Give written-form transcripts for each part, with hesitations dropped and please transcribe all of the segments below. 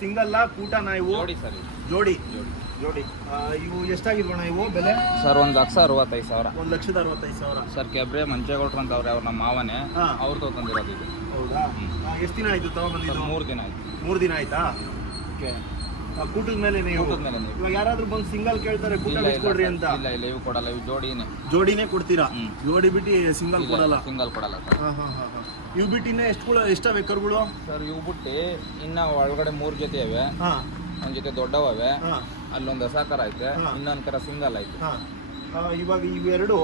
ಸಿಂಗಲ್ಲ ಕೂಟನಾ ಇವು? ಜೋಡಿ ಸರ್ ಇವು. ಜೋಡಿ ಜೋಡಿ. ಇವು ಎಷ್ಟಾಗಿದ್ವಣ ಇವು ಬೆಲೆ? ಸರ್ 1,65,000. 1,65,000 ಸರ್ ಕೆಬ್ರೆ ಮಂಚೇಗೌಡ್ರು ಅಂತ ಅವ್ರೆ, ಅವ್ರ ನಮ್ಮ ಮಾವನೇ, ಹಾ. ಅವ್ರದ್ದು ತಂದಿರೋದು ಇದು. ಹೌದಾ? ಎಷ್ಟು ದಿನ ಆಯ್ತು ತಗೊಂಡ್ಬಂದಿದ್ದು? 3 ದಿನ ಆಯ್ತು. 3 ದಿನ ಆಯ್ತಾ? ಓಕೆ. ಕೂಟದ ಮೇಲೆ ನೀವು ಊಟದ ಮೇಲೆ ನೀವು. ಇವಾಗ ಯಾರಾದ್ರೂ ಬಂದು ಸಿಂಗಲ್ ಕೇಳ್ತಾರೆ ಕೂಟ ಬಿಚ್ಕೊಡ್ರಿ ಅಂತ? ಇಲ್ಲ ಇವು ಕೊಡಲ್ಲ, ಇವು ಜೋಡಿನೇ ಕೊಡ್ತೀರಾ? ಜೋಡಿ ಬಿಟ್ಟು ಸಿಂಗಲ್ ಕೊಡಲ್ಲ? ಸಿಂಗಲ್ ಕೊಡಲ್ಲ ಸರ್. ಇವು ಬಿಟ್ಟಿನೇ ಎಷ್ಟವೆ ಕರುಗಳು ಸರ್? ಇವು ಬಿಟ್ಟು ಇನ್ನ ಒಳಗಡೆ 3 ಜೊತೆ ಇವೆ. ಒಂದ್ ಜೊತೆ ದೊಡ್ಡವೇ, ಅಲ್ಲೊಂದು ಹೊಸ ಕರ ಐತೆ, ಇನ್ನೊಂದ್ ಕರ ಸಿಂಗಲ್ ಐತೆ. ಇವಾಗ ಇವೆರಡು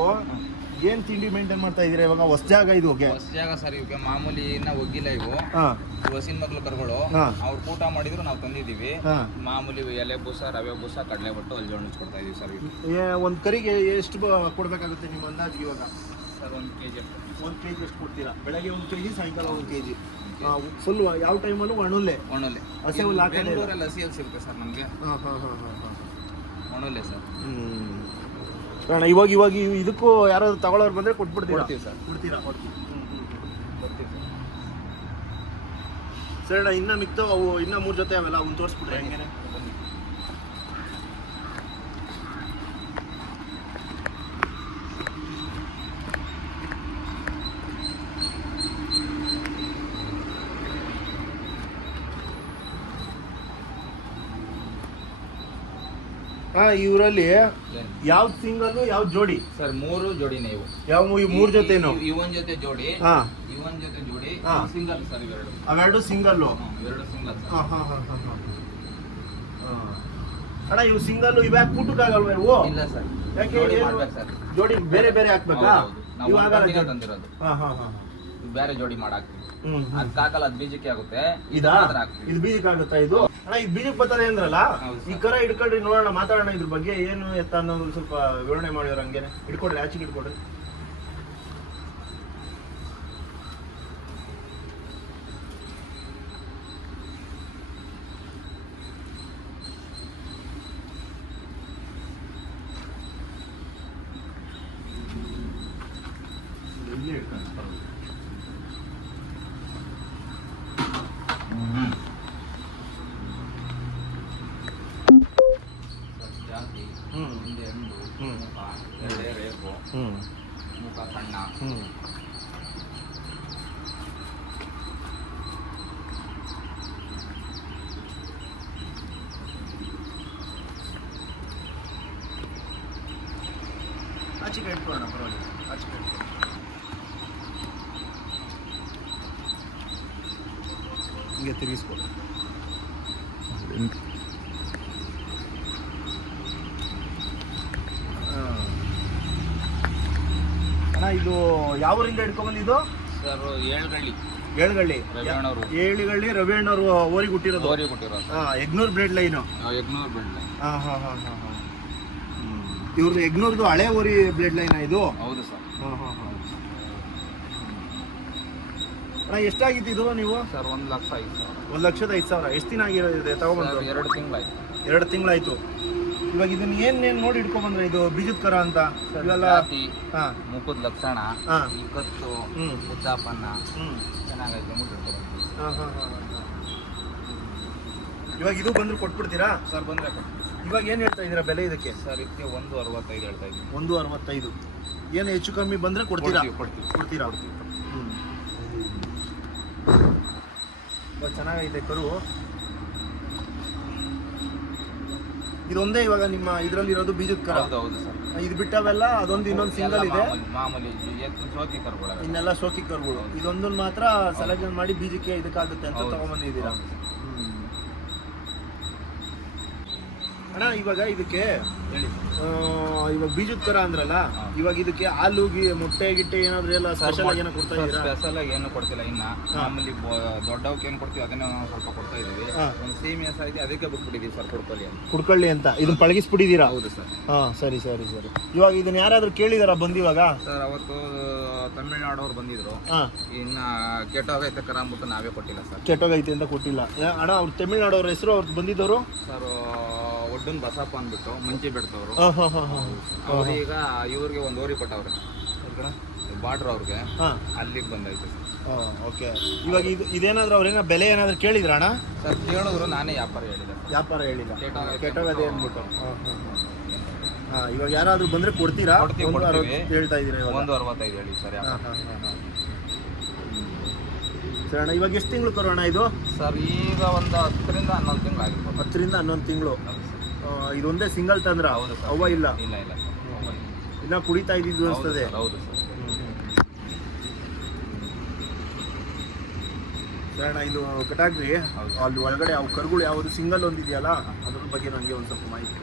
ಏನ್ ತಿಂಡಿ ಮೇಂಟೈನ್ ಮಾಡ್ತಾ ಇದೀರಾ ಇವಾಗ? ಹೊಸ ಜಾಗ ಇದು? ಹೊಸ ಜಾಗ ಸರ್. ಇವಕ್ಕೆ ಮಾಮೂಲಿ ಇನ್ನ ಒಗ್ಗಿಲ್ಲ ಇವು. ಹೊಸಿನ ಮಕ್ಳು ಕರುಗಳು ಅವ್ರು ಊಟ ಮಾಡಿದ್ರು ನಾವು ತಂದಿದೀವಿ. ಮಾಮೂಲಿ ಎಲೆ ಬೂಸ, ರವೆ ಬೂಸ, ಕಡಲೆ ಬಟ್ಟು ಅಲ್ಲಿ ಜೋಳ ಕೊಡ್ತಾ ಇದೀವಿ ಸರ್. ಒಂದ್ ಕರಿಗೆ ಎಷ್ಟು ಕೊಡ್ಬೇಕಾಗುತ್ತೆ ನಿಮ್ಮ ಅಂದಾಜು ಇವಾಗ? Sir 1 kg. 1 kg ಎಷ್ಟು ಕೊಡ್ತೀರಾ? ಬೆಳಗ್ಗೆ 1 kg, ಸಾಯಂಕಾಲ 1 kg. ಫುಲ್ ಯಾವ ಟೈಮಲ್ಲೂ ಒಣುಲ್ಲೆ ಹಸಿ ಹುಲ್ಲು ಹಾಕಿದ್ರೆ ಬೆಂಗಳೂರಲ್ಲಿ ಹಸಿಯಲ್ಲಿ ಸಿಗುತ್ತೆ ಸರ್ ನಮಗೆ. ಒಣುಲ್ಲೆ ಸರ್. ಅಣ್ಣ ಇವಾಗ ಇದಕ್ಕೂ ಯಾರಾದ್ರು ತಗೊಳ್ಳೋರು ಬಂದ್ರೆ ಕೊಟ್ಬಿಡ್ತೀರಾ? ಸರ್ ಕೊಡ್ತೀರಾ? ಸರ್ ಅಣ್ಣ ಇನ್ನ ಮಿಕ್ತಾವ ಅವು ಇನ್ನ 3 ಜೊತೆ ಅವೆಲ್ಲ ಅವ್ನು ತೋರಿಸ್ಬಿಟ್ರೆ ಹೆಂಗೇನೆ? ಇವರಲ್ಲಿ ಯಾವ್ದು ಸಿಂಗಲ್ ಯಾವ್ದು ಜೋಡಿ ಸರ್? 3 ಜೋಡಿನೇ ಇವು. ಯಾವ 3 ಜೊತೆನು? ಇವನ್ ಜೊತೆ ಜೋಡಿ, ಇವನ್ ಜೊತೆ ಜೋಡಿ, ಸಿಂಗಲ್ ಸರ್. ಇವೆರಡು ಅವೆರಡು ಸಿಂಗಲ್? ಇವೆರಡು ಸಿಂಗಲ್. ಅಣ್ಣ ಇವು ಸಿಂಗಲ್ ಇವ್ಯಾಕೆ ಕೂಟಕ್ಕಾಗಲ್ವ ಇವು? ಇಲ್ಲ ಸರ್, ಯಾಕೆ? ಮಾಡ್ಬೇಕು ಸರ್. ಜೋಡಿ ಬೇರೆ ಬೇರೆ ಹಾಕ್ಬೇಕಾ? ತಂದಿರೋದು ಬೇರೆ ಜೋಡಿ ಮಾಡಾಕ್ತೀವಿ. ಅದ್ ಹಾಕಲ್ಲ, ಅದ್ ಬೀಜಕ್ಕೆ ಆಗುತ್ತೆ. ಇದು ಬೀಜಕ್ಕೆ ಆಗುತ್ತಾ ಇದು? ಅಣ್ಣ ಇದು ಬೀಜಕ್ಕೆ ಬರ್ತದೆ ಅಂದ್ರಲ್ಲ, ಈ ಕರ ಹಿಡ್ಕೊಳ್ರಿ ನೋಡೋಣ, ಮಾತಾಡೋಣ ಇದ್ರ ಬಗ್ಗೆ. ಏನು ಎತ್ತ ಅನ್ನೋದು ಸ್ವಲ್ಪ ವಿವರಣೆ ಮಾಡಿವ್ರ. ಹಂಗೇನೆ ಹಿಡ್ಕೊಡ್ರಿ, ಆಚೆಗೆ ಹಿಡ್ಕೊಡ್ರಿ. ಮುಖ ಸಣ್ಣ. ಆಚೆಗೆ ಇಟ್ಕೊಳ್ಳೋಣ, ಪರವಾಗಿಲ್ಲ. ಆಚೆಗೆ ಇಟ್ಕೊಳ್ಳೋಣ. ಹಿಂಗೆ ತಿರುಗಿಸ್ಕೊಳ್ಳಿ. ಅಣ್ಣ ಇದು ಯಾವ ಊರಿಂದ ಹಿಡ್ಕೊಂಬಂದಿದ್ದು? ಸರ್ ಏಳುಗಳ್ಳಿ ರವಿಯಣ್ಣವರು ಓರಿಗೆ ಹುಟ್ಟಿರೋದು. ಯಗ್ನೂರ್ ಬ್ಲೇಡ್ ಲೈನು. ಇವ್ರದ್ದು ಯಗ್ನೂರ್ದು ಹಳೆ ಓರಿ ಬ್ಲೇಡ್ ಲೈನ್ ಇದು? ಹೌದು ಸರ್. ಅಣ್ಣ ಎಷ್ಟಾಗಿತ್ತು ಇದು ನೀವು? ಸರ್ 1,05,000. 1,05,000. ಎಷ್ಟು ದಿನ ಆಗಿರೋದಿದೆ ತಗೊಂಡ್ಬಂದು? 2 ತಿಂಗಳಾಯ್ತು. 2 ತಿಂಗಳಾಯ್ತು. ಇವಾಗ ಇದನ್ನ ಏನ್ ನೋಡಿ ಇಟ್ಕೊಂಡ್ಬಂದ್ರೆ ಇದು ಬೀಜದ ಕರ ಅಂತ? ಇವೆಲ್ಲ ಮುಖದ ಲಕ್ಷಣ, ಈ ಕತ್ತು, ಉದ್ದಾಪನ್ನ ಚೆನ್ನಾಗೈತೆ. ಇವಾಗ ಇದು ಬಂದ್ರೆ ಕೊಟ್ಬಿಡ್ತೀರಾ ಸರ್? ಬಂದ್ರೆ ಇವಾಗ ಏನ್ ಹೇಳ್ತಾ ಇದೀರಾ ಬೆಲೆ ಇದಕ್ಕೆ? ಸರ್ ಇದಕ್ಕೆ 1,65 ಹೇಳ್ತಾ ಇದ್ದೀವಿ. 1,65. ಏನು ಹೆಚ್ಚು ಕಮ್ಮಿ ಬಂದ್ರೆ ಕೊಡ್ತೀರಾ? ಕೊಡ್ತೀರಾ? ಚೆನ್ನಾಗೈತೆ ಕರು. ಇದೊಂದೇ ಇವಾಗ ನಿಮ್ಮ ಇದ್ರಲ್ಲಿ ಇರೋದು ಬೀಜದ ಕರ? ಹೌದು ಸರ್. ಇದು ಬಿಟ್ಟವೆಲ್ಲ ಅದೊಂದು ಇನ್ನೊಂದು ಸಿಂಗಲ್ ಇದೆ, ಮಾಮೂಲಿ ಸೋಕಿ ಕರುಗಳು. ಇನ್ನೆಲ್ಲ ಸೋಕಿ ಕರುಗಳು. ಇದೊಂದನ್ನು ಮಾತ್ರ ಸೆಲೆಕ್ಷನ್ ಮಾಡಿ ಬೀಜಕ್ಕೆ ಇದಕ್ಕಾಗುತ್ತೆ ಅಂತ ತಗೊಂಡ್ಬಂದಿದ್ದೀರಾ? ಅಣ್ಣ ಇವಾಗ ಇದಕ್ಕೆ ಇವಾಗ ಬೀಜದ ಕರ ಅಂದ್ರಲ್ಲ, ಇವಾಗ ಇದಕ್ಕೆ ಹಾಲು ಮೊಟ್ಟೆ ಗಿಟ್ಟೆ ಏನಾದ್ರು ಎಲ್ಲ ಸ್ಪೆಷಲ್ ಆಗಿ ಏನೋ ಕೊಡ್ತಾ ಇದ್ದೀರಾ? ಸ್ಪೆಷಲ್ ಆಗಿ ಏನು ಕೊಡ್ತಿಲ್ಲ. ಇನ್ನ ಮಾಮೂಲಿ ದೊಡ್ಡವಕ್ಕೆ ಏನು ಕೊಡ್ತೀವಿ ಅದನ್ನೇ ಸ್ವಲ್ಪ ಕೊಡ್ತಾ ಇದೀವಿ. ಒಂದು ಸೇಮಿಯಾ ಐತಿ, ಅದಕ್ಕೆ ಬಿಟ್ಬಿಟ್ಟಿದೀವಿ ಸರ್. ಕುಡ್ಕೊಳ್ಳಿ ಅಂತ ಇದನ್ನ ಪಳಗಿಸ್ಬಿಟ್ಟಿದ್ದೀರಾ? ಹೌದು ಸರ್. ಸರಿ. ಇವಾಗ ಇದನ್ನ ಯಾರಾದ್ರೂ ಕೇಳಿದಾರ ಬಂದಿವಾಗ? ಸರ್ ಅವತ್ತು ತಮಿಳ್ನಾಡವ್ರು ಬಂದಿದ್ರು. ಇನ್ನ ಕೆಟ್ಟೋಗೈತೆ ಕರ ಅಂದ್ಬಿಟ್ಟು ನಾವೇ ಕೊಟ್ಟಿಲ್ಲ ಸರ್. ಕೆಟ್ಟೋಗೈತೆ ಅಂತ ಕೊಟ್ಟಿಲ್ಲ. ಅಣ್ಣ ಅವ್ರು ತಮಿಳ್ನಾಡವ್ರ ಹೆಸರು ಅವ್ರು ಬಂದಿದ್ದವರು? ಸರ್ ಒಡ್ಡನ್ ಬಸಪ್ಪ ಅಂದ್ಬಿಟ್ಟು ಮಂಚಿ ಬೆಡ್ತವ್ರು. ಅವ್ರೀಗ ಇವ್ರಿಗೆ ಒಂದು ಓರಿ ಕೊಟ್ಟವ್ರೆ ಬಾರ್ಡ್ರ್ ಅವ್ರಿಗೆ. ಅಲ್ಲಿಗೆ ಬಂದೈತೆ ಸರ್. ಓಕೆ. ಇವಾಗ ಇದೇನಾದ್ರೂ ಅವ್ರೇನೋ ಬೆಲೆ ಏನಾದ್ರು ಕೇಳಿದ್ರ ಅಣ್ಣ? ಸರ್ ಕೇಳಿದ್ರು, ನಾನೇ ವ್ಯಾಪಾರ ಹೇಳಿದೆ. ವ್ಯಾಪಾರ ಹೇಳಿಲ್ಲ, ಕೆಟ್ಟೋಗದೆ ಅಂದ್ಬಿಟ್ಟು. ಇವಾಗ ಯಾರಾದ್ರೂ ಬಂದ್ರೆ ಕೊಡ್ತೀರಾ? ಹೇಳ್ತಾ ಇದ್ದೀರಾ ಇವಾಗ? 165 ಹೇಳಿ ಸರ್. ಸರಿ ಅಣ್ಣ, ಇವಾಗ ಎಷ್ಟು ತಿಂಗಳು ಕರು ಅಣ್ಣ ಇದು? ಸರ್ ಈಗ ಒಂದು 10ರಿಂದ 11 ತಿಂಗಳು ಆಗಿರ್ಬೋದು. 10ರಿಂದ 11 ತಿಂಗಳು. ಇದೊಂದೇ ಸಿಂಗಲ್ ತಂದ್ರ? ಹೌದು ಸರ್. ಅವ್ವ ಇಲ್ಲ? ಇಲ್ಲ ಇಲ್ಲ ಸರ್, ಇನ್ನ ಕುಡಿತಾ ಇದ್ದಿದ್ದು ಅನಿಸ್ತದೆ. ಹೌದು ಸರ್. ಸರ್ ಅಣ್ಣ, ಇದು ಕಟಾಕ್ರಿ ಅಲ್ಲಿ ಒಳಗಡೆ ಅವು ಕರುಗಳು ಯಾವುದು ಸಿಂಗಲ್ ಒಂದಿದೆಯಲ್ಲ ಅದ್ರ ಬಗ್ಗೆ ನನಗೆ ಒಂದು ಸ್ವಲ್ಪ ಮಾಹಿತಿ.